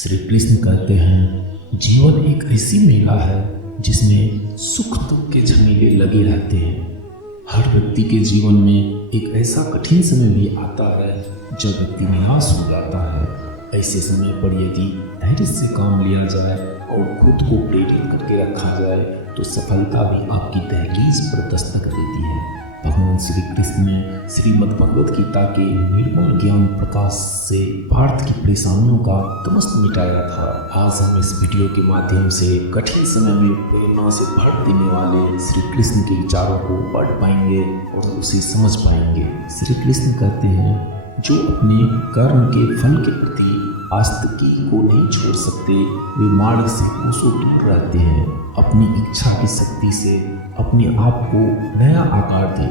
श्री कृष्ण कहते हैं जीवन एक ऐसी मेला है जिसमें सुख दुख के झमेले लगे रहते हैं। हर व्यक्ति के जीवन में एक ऐसा कठिन समय भी आता है जब व्यक्ति निराश हो जाता है। ऐसे समय पर यदि धैर्य से काम लिया जाए और खुद को प्रेरित करके रखा जाए तो सफलता भी आपकी दहलीज पर दस्तक देती है। भगवान श्री कृष्ण ने श्रीमद् भगवद गीता के निर्मल ज्ञान प्रकाश से भारत की परेशानियों का तमस्त मिटाया था। आज हम इस वीडियो के माध्यम से कठिन समय में प्रेरणा से भर देने वाले श्री कृष्ण के विचारों को पढ़ पाएंगे और उसे समझ पाएंगे। श्री कृष्ण कहते हैं जो अपने कर्म के फल के प्रति आस्तिकी को नहीं छोड़ सकते वे मार्ग से कोसों दूर रहते हैं। अपनी इच्छा की शक्ति से अपने आप को नया आकार दे।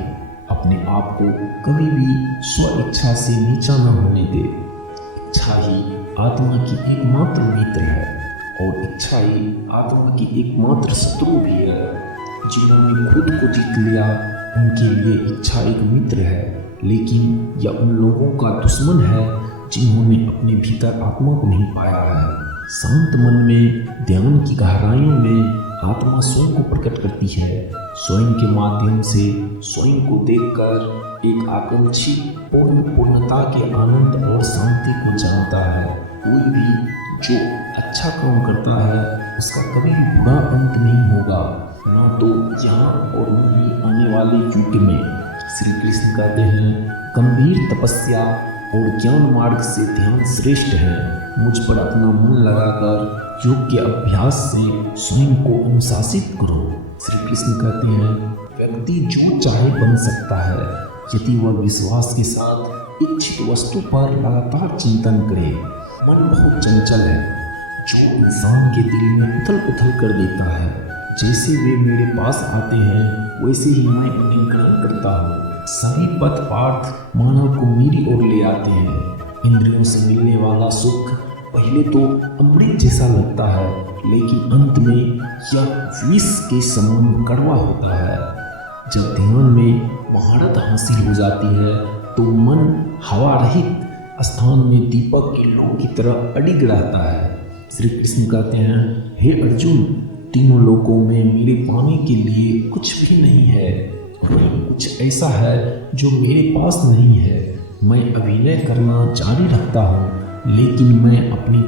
अपने आप को कभी भी स्व इच्छा से नीचा न होने दे। इच्छा ही आत्मा की एकमात्र मित्र है और इच्छा ही आत्मा की एकमात्र शत्रु भी है। जिन्होंने खुद को जीत लिया उनके लिए इच्छा एक मित्र है, लेकिन यह उन लोगों का दुश्मन है जिन्होंने अपने भीतर आत्मा को नहीं पाया है। शांत मन में ध्यान की गहराइयों में आत्मा स्वयं को प्रकट करती है। स्वयं के माध्यम से स्वयं को देखकर एक आकांक्षी पूर्णता के आनंद और शांति को जानता है। कोई भी जो अच्छा काम करता है उसका कभी भी बुरा अंत नहीं होगा, न तो यहाँ और न ही आने वाले युग में। श्री कृष्ण कहते हैं गंभीर तपस्या और ज्ञान मार्ग से ध्यान श्रेष्ठ है। मुझ पर अपना मन लगाकर योग के अभ्यास से स्वयं को अनुशासित करो। श्री कृष्ण कहते हैं व्यक्ति जो चाहे बन सकता है यदि वह विश्वास के साथ इच्छित वस्तु पर लगातार चिंतन करे। मन बहुत चंचल है जो इंसान के दिल में उथल पुथल कर देता है। जैसे वे मेरे पास आते हैं वैसे ही मैं उन्हें ग्रहण करता हूँ। सभी पथ पार्थ मानव को मेरी ओर ले आते हैं। इंद्रियों से मिलने वाला सुख पहले तो अमृत जैसा लगता है, लेकिन अंत में यह विष के समान कड़वा होता है। जब ध्यान में महारत हासिल हो जाती है तो मन हवा रहित स्थान में दीपक की लौ की तरह अडिग रहता है। श्री कृष्ण कहते हैं हे अर्जुन, तीनों लोकों में मेरे पाने के लिए कुछ भी नहीं है। कुछ ऐसा है जो मेरे पास नहीं है। मैं अभिनय करना जारी रखता हूँ, लेकिन मैं अपनी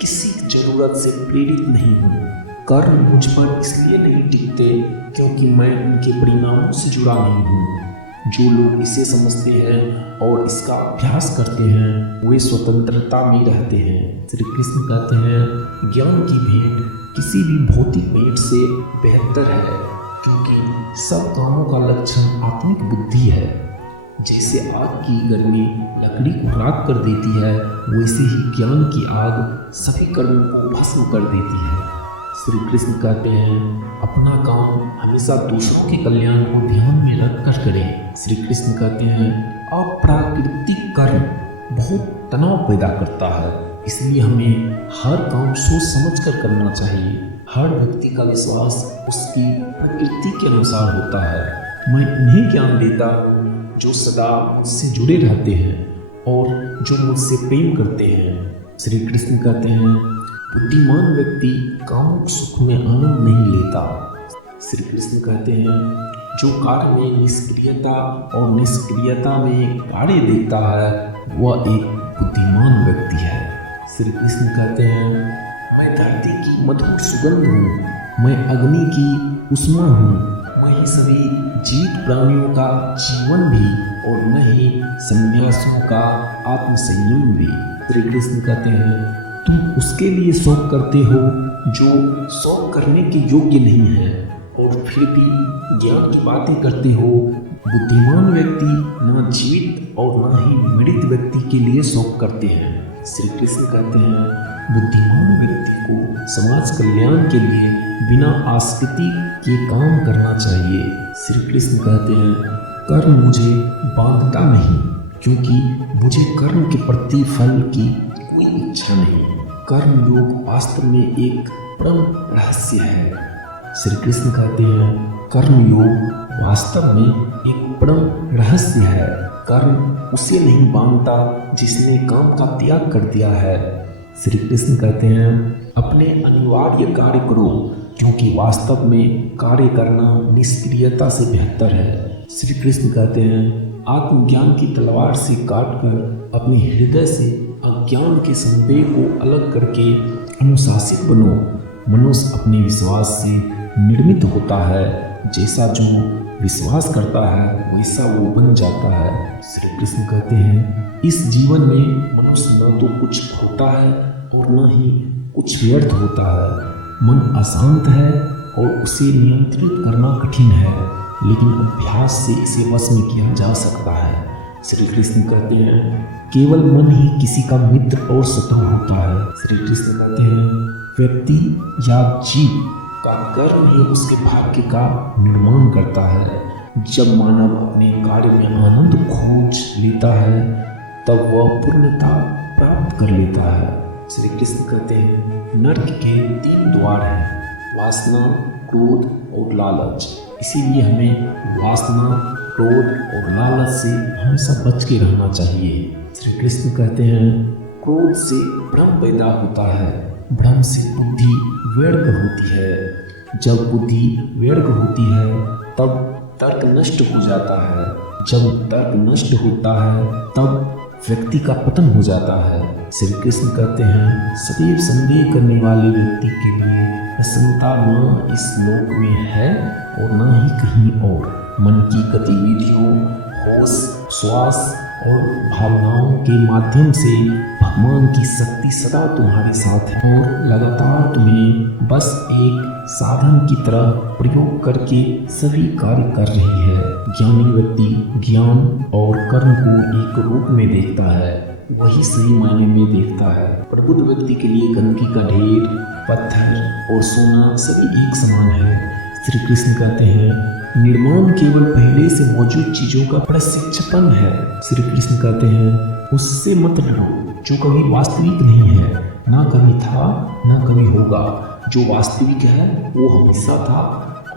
किसी जरूरत से प्रेरित नहीं हूँ। कर्म मुझ पर इसलिए नहीं टिकते क्योंकि मैं उनके परिणामों से जुड़ा नहीं हूँ। जो लोग इसे समझते हैं और इसका अभ्यास करते हैं वे स्वतंत्रता में रहते हैं। श्री कृष्ण कहते हैं ज्ञान की भेंट किसी भी भौतिक भेंट से बेहतर है, क्योंकि सब कामों का लक्षण आत्मिक बुद्धि है। जैसे आग की गर्मी लकड़ी को राख कर देती है, वैसे ही ज्ञान की आग सभी कर्मों को भस्म कर देती है। श्री कृष्ण कहते हैं अपना काम हमेशा दूसरों के कल्याण को ध्यान में रख कर करें। श्री कृष्ण कहते हैं अप्राकृतिक कर्म बहुत तनाव पैदा करता है, इसलिए हमें हर काम सोच समझ कर करना चाहिए। हर व्यक्ति का विश्वास उसकी प्रकृति के अनुसार होता है। मैं उन्हें ज्ञान देता हूँ जो सदा मुझसे जुड़े रहते हैं और जो मुझसे प्रेम करते हैं। श्री कृष्ण कहते हैं बुद्धिमान व्यक्ति कामुक सुख में आनंद नहीं लेता। श्री कृष्ण कहते हैं जो कार्य में निष्क्रियता और निष्क्रियता में कार्य देखता है वह एक बुद्धिमान व्यक्ति है। श्री कृष्ण कहते हैं मैं धरती की मधुर सुगंध हूँ, मैं अग्नि की उष्मा हूँ, मैं ही सभी जीवित प्राणियों का जीवन भी और न ही संन्यासियों का आत्मसंयम भी। श्री कृष्ण कहते हैं तुम उसके लिए शोक करते हो जो शोक करने के योग्य नहीं है और फिर भी ज्ञान की बातें करते हो। बुद्धिमान व्यक्ति न जीवित और न ही मृत व्यक्ति के लिए शोक करते हैं। श्री कृष्ण कहते हैं बुद्धिमान व्यक्ति को समाज कल्याण के लिए बिना आसक्ति के काम करना चाहिए। श्री कृष्ण कहते हैं कर्म मुझे बांधता नहीं, क्योंकि मुझे कर्म के प्रति फल की कोई इच्छा नहीं। कर्म योग वास्तव में एक परम रहस्य है। श्री कृष्ण कहते हैं कर्म योग वास्तव में एक परम रहस्य है। कर्म उसे नहीं बांधता जिसने काम का त्याग कर दिया है। श्री कृष्ण कहते हैं अपने अनिवार्य कार्य करो, क्योंकि वास्तव में कार्य करना निष्क्रियता से बेहतर है। श्री कृष्ण कहते हैं आत्मज्ञान की तलवार से काटकर अपने हृदय से अज्ञान के संदेह को अलग करके अनुशासित बनो। मनुष्य अपने विश्वास से निर्मित होता है, जैसा जो विश्वास करता है वैसा वो बन जाता है। श्री कृष्ण कहते हैं इस जीवन में मनुष्य न तो कुछ होता है और न ही कुछ व्यर्थ होता है। मन अशांत है और उसे नियंत्रित करना कठिन है, लेकिन अभ्यास से इसे वश में किया जा सकता है। श्री कृष्ण कहते हैं केवल मन ही किसी का मित्र और शत्रु होता है। श्री कृष्ण कहते हैं व्यक्ति या जीव का कर्म ही उसके भाग्य का निर्माण करता है। जब मानव अपने कार्य में आनंद खोज लेता है तब वह पूर्णता प्राप्त कर लेता है। श्री कृष्ण कहते हैं नरक के 3 द्वार हैं, वासना, क्रोध और लालच। इसीलिए हमें वासना, क्रोध और लालच से हमेशा बच के रहना चाहिए। श्री कृष्ण कहते हैं क्रोध से भ्रम पैदा होता है, भ्रम से बुद्धि व्यर्थ होती है। जब बुद्धि व्यर्थ होती है तब तर्क नष्ट हो जाता है। जब तर्क नष्ट होता है तब व्यक्ति का पतन हो जाता है। श्री कृष्ण कहते हैं सदैव संदेह करने वाले व्यक्ति के लिए प्रसन्नता न इस लोक में है और न ही कहीं और। मन की गतिविधियों, होश, श्वास और भावनाओं के माध्यम से भगवान की शक्ति सदा तुम्हारे साथ है और लगातार तुम्हें बस एक साधन की तरह प्रयोग करके सभी कार्य कर रही है। ज्ञानी व्यक्ति ज्ञान और कर्म को एक रूप में देखता है, वही सही मायने में देखता है। प्रबुद्ध व्यक्ति के लिए गंदगी का ढेर, पत्थर और सोना सभी एक समान है। श्री कृष्ण कहते हैं निर्माण केवल पहले से मौजूद चीजों का प्रशिक्षण है। श्री कृष्ण कहते हैं उससे मत डरो जो कभी वास्तविक नहीं है, ना कभी था ना कभी होगा। जो वास्तविक है वो हमेशा था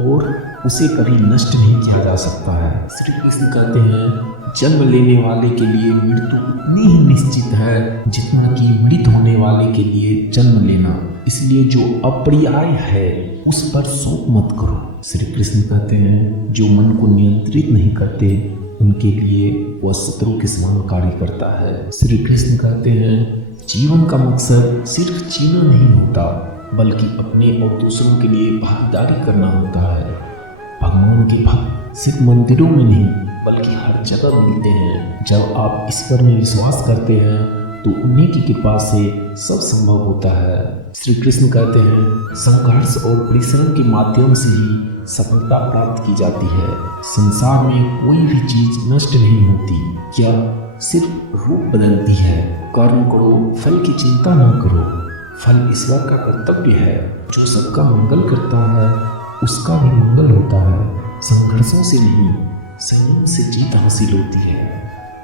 और उसे कभी नष्ट नहीं किया जा सकता है। श्री कृष्ण कहते हैं जन्म लेने वाले के लिए मृत्यु उतनी ही निश्चित है जितना कि मृत होने वाले के लिए जन्म लेना। इसलिए जो अप्रियाय है उस पर शोक मत करो। श्री कृष्ण कहते हैं जो मन को नियंत्रित नहीं करते उनके लिए वह शत्रु के समान कार्य करता है। श्री कृष्ण कहते हैं जीवन का मकसद सिर्फ जीना नहीं होता, बल्कि अपने और दूसरों के लिए भागीदारी करना होता है। भगवान के भक्त सिर्फ मंदिरों में नहीं बल्कि हर जगह मिलते हैं। जब आप ईश्वर में विश्वास करते हैं तो उन्हीं की कृपा से सब संभव होता है। श्री कृष्ण कहते हैं संघर्ष और परिश्रम के माध्यम से ही सफलता प्राप्त की जाती है। संसार में कोई भी चीज नष्ट नहीं होती, यह सिर्फ रूप बदलती है। कर्म करो, फल की चिंता न करो, फल ईश्वर का कर्तव्य है। जो सबका मंगल करता है उसका भी मंगल होता है। संघर्षों से नहीं, संयम से जीत हासिल होती है।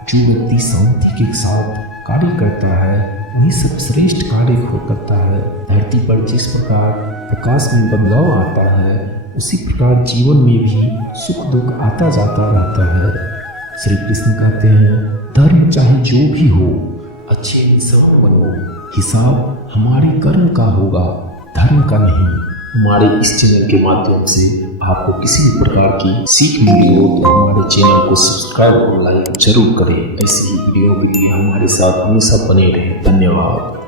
जो व्यक्ति शांति के साथ कार्य करता है वही सर्वश्रेष्ठ कार्य करता है। धरती पर जिस प्रकार प्रकाश में बदलाव आता है उसी प्रकार जीवन में भी सुख दुख आता जाता रहता है। श्री कृष्ण कहते हैं धर्म चाहे जो भी हो अच्छे इंसान बनो। हिसाब हमारे कर्म का होगा, धर्म का नहीं। हमारे इस चैनल के माध्यम से आपको किसी भी प्रकार की सीख मिली हो तो हमारे चैनल को सब्सक्राइब और लाइक जरूर करें। ऐसी ही वीडियो के लिए हमारे साथ हमेशा बने रहें। धन्यवाद।